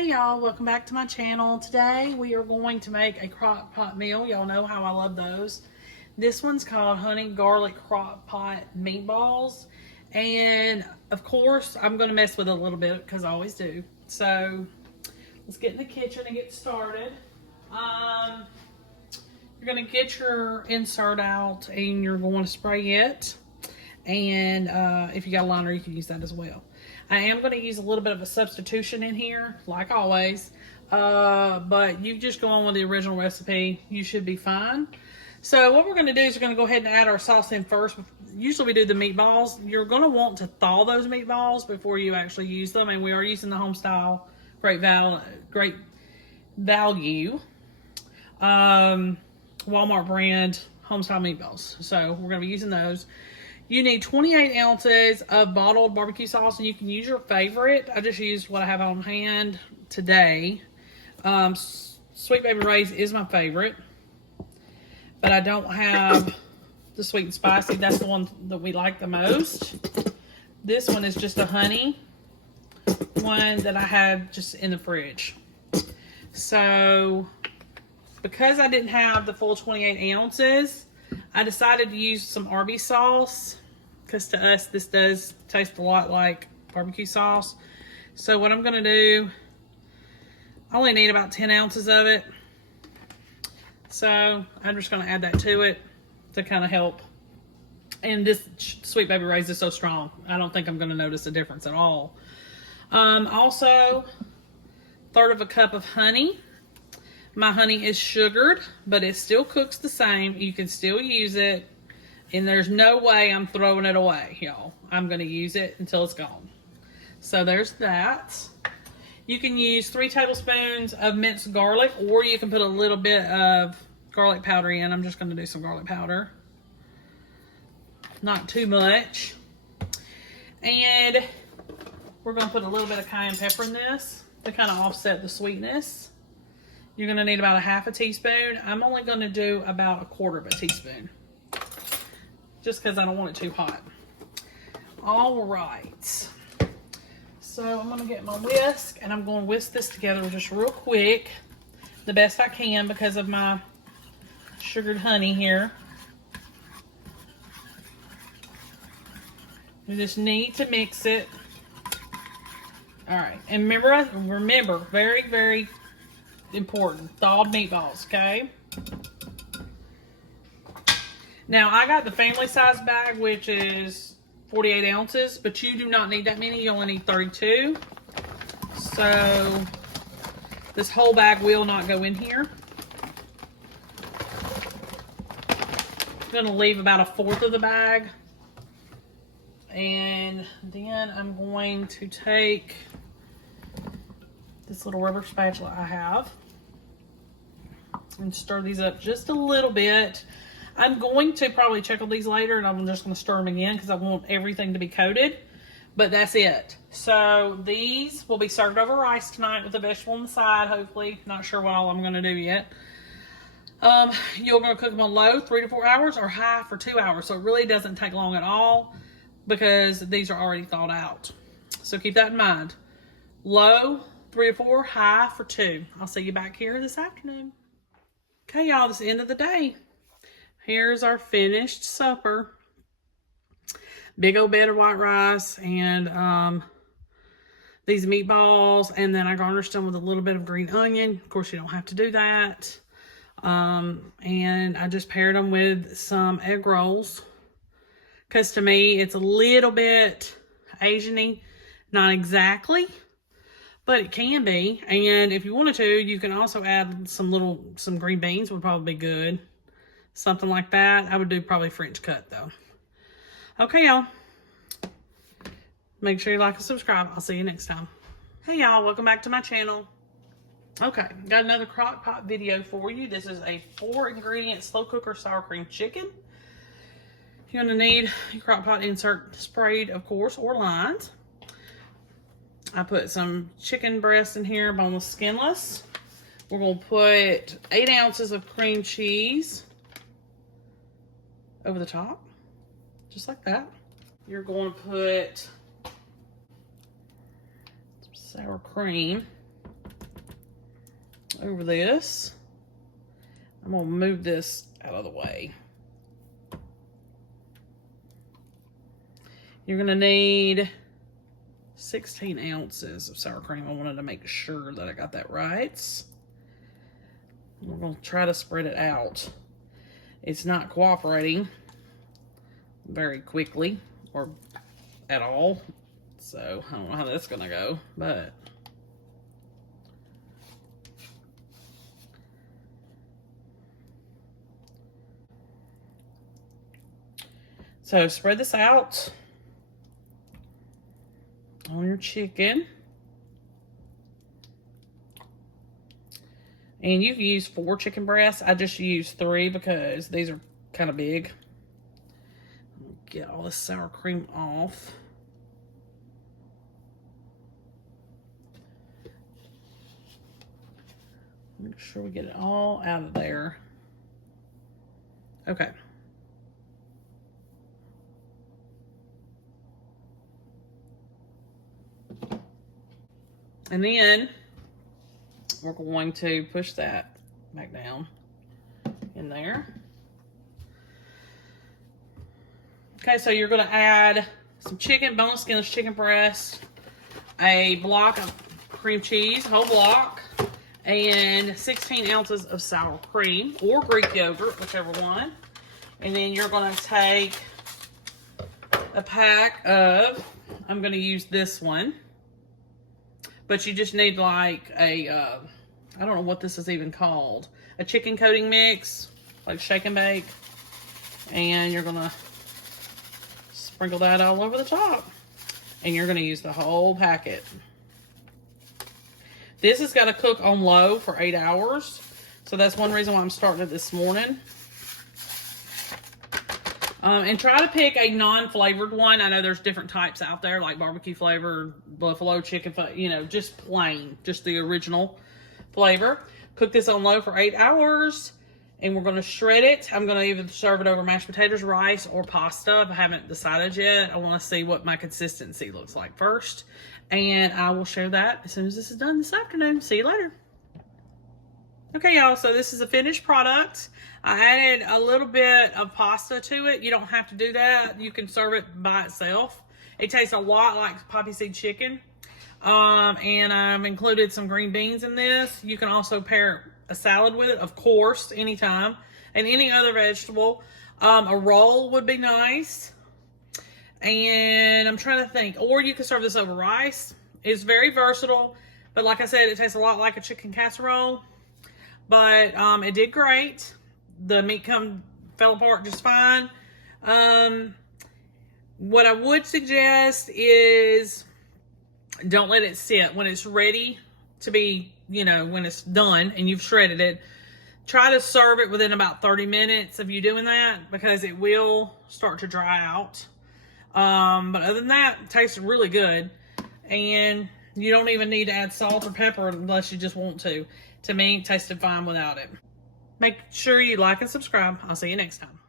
Hey y'all, welcome back to my channel. Today we are going to make a crock pot meal. Y'all know how I love those. This one's called honey garlic crock pot meatballs. And of course, I'm going to mess with it a little bit because I always do. So let's get in the kitchen and get started. You're going to get your insert out and you're going to spray it. And if you got a liner, you can use that as well. I am going to use a little bit of a substitution in here, like always. But you just go on with the original recipe. You should be fine. So what we're going to do is we're going to go ahead and add our sauce in first. Usually we do the meatballs. You're going to want to thaw those meatballs before you actually use them. And we are using the home style great value Walmart brand home style meatballs. So we're going to be using those. You need 28 ounces of bottled barbecue sauce, and you can use your favorite. I just used what I have on hand today. Sweet Baby Ray's is my favorite, but I don't have the sweet and spicy. That's the one that we like the most. This one is just a honey one that I had just in the fridge. So because I didn't have the full 28 ounces, I decided to use some Arby's sauce because to us this does taste a lot like barbecue sauce. So what I'm going to do, I only need about 10 ounces of it. So I'm just going to add that to it to kind of help. And this Sweet Baby Ray's is so strong, I don't think I'm going to notice a difference at all. Also, 1/3 of a cup of honey. My honey is sugared, but it still cooks the same. You can still use it. And there's no way I'm throwing it away, y'all. I'm going to use it until it's gone. So there's that. You can use 3 tablespoons of minced garlic, or you can put a little bit of garlic powder in. I'm just going to do some garlic powder. Not too much. And we're going to put a little bit of cayenne pepper in this to kind of offset the sweetness. You're going to need about 1/2 teaspoon. I'm only going to do about 1/4 teaspoon. Just because I don't want it too hot. All right. So I'm going to get my whisk and I'm going to whisk this together just real quick. The best I can because of my sugared honey here. You just need to mix it. All right. And remember, very, very important, thawed meatballs, okay? Now, I got the family size bag, which is 48 ounces, but you do not need that many. You only need 32. So, this whole bag will not go in here. I'm going to leave about 1/4 of the bag. And then I'm going to take this little rubber spatula I have and stir these up just a little bit. I'm going to probably check on these later, and I'm just going to stir them again because I want everything to be coated. But that's it. So these will be served over rice tonight with a vegetable on the side, hopefully. Not sure what all I'm going to do yet. You're going to cook them on low 3 to 4 hours or high for 2 hours. So it really doesn't take long at all because these are already thawed out. So keep that in mind. Low 3 to 4, high for 2. I'll see you back here this afternoon. Okay, y'all, this is the end of the day. Here's our finished supper. Big old bed of white rice and these meatballs, and then I garnished them with a little bit of green onion. Of course, you don't have to do that. And I just paired them with some egg rolls because to me, it's a little bit Asian-y. Not exactly, but it can be. And if you wanted to, you can also add some green beans would probably be good. Something like that. I would do probably French cut though. Okay, y'all. Make sure you like and subscribe. I'll see you next time. Hey, y'all. Welcome back to my channel. Okay, got another crock pot video for you. This is a 4-ingredient slow cooker sour cream chicken. You're going to need your crock pot insert sprayed, of course, or lined. I put some chicken breast in here, boneless, skinless. We're going to put 8 ounces of cream cheese over the top, just like that. You're going to put some sour cream over this. I'm going to move this out of the way. You're going to need 16 ounces of sour cream. I wanted to make sure that I got that right. We're going to try to spread it out. It's not cooperating very quickly or at all. So I don't know how that's going to go, but so spread this out on your chicken. And you can use 4 chicken breasts. I just use 3 because these are kind of big. Get all this sour cream off. Make sure we get it all out of there. Okay. And then we're going to push that back down in there. Okay, so you're going to add some chicken, boneless skinless chicken breast, a block of cream cheese, whole block, and 16 ounces of sour cream or Greek yogurt, whichever one. And then you're going to take a pack of, I'm going to use this one, but you just need like a, I don't know what this is even called, a chicken coating mix, like shake and bake. And you're going to sprinkle that all over the top. And you're going to use the whole packet. This has got to cook on low for 8 hours. So that's one reason why I'm starting it this morning. And try to pick a non-flavored one. I know there's different types out there, like barbecue flavor, buffalo chicken, you know, just plain, just the original flavor. Cook this on low for 8 hours, and we're going to shred it. I'm going to either serve it over mashed potatoes, rice, or pasta. I haven't decided yet. I want to see what my consistency looks like first, and I will share that as soon as this is done this afternoon. See you later. Okay, y'all, so this is a finished product. I added a little bit of pasta to it. You don't have to do that. You can serve it by itself. It tastes a lot like poppy seed chicken. And I've included some green beans in this. You can also pair a salad with it, of course, anytime. And any other vegetable. A roll would be nice. And I'm trying to think. Or you can serve this over rice. It's very versatile. But like I said, it tastes a lot like a chicken casserole. But it did great. The meat fell apart just fine. What I would suggest is don't let it sit. When it's ready to be, you know, when it's done and you've shredded it, try to serve it within about 30 minutes of you doing that, because it will start to dry out. But other than that, it tastes really good. And you don't even need to add salt or pepper unless you just want to. To me, it tasted fine without it. Make sure you like and subscribe. I'll see you next time.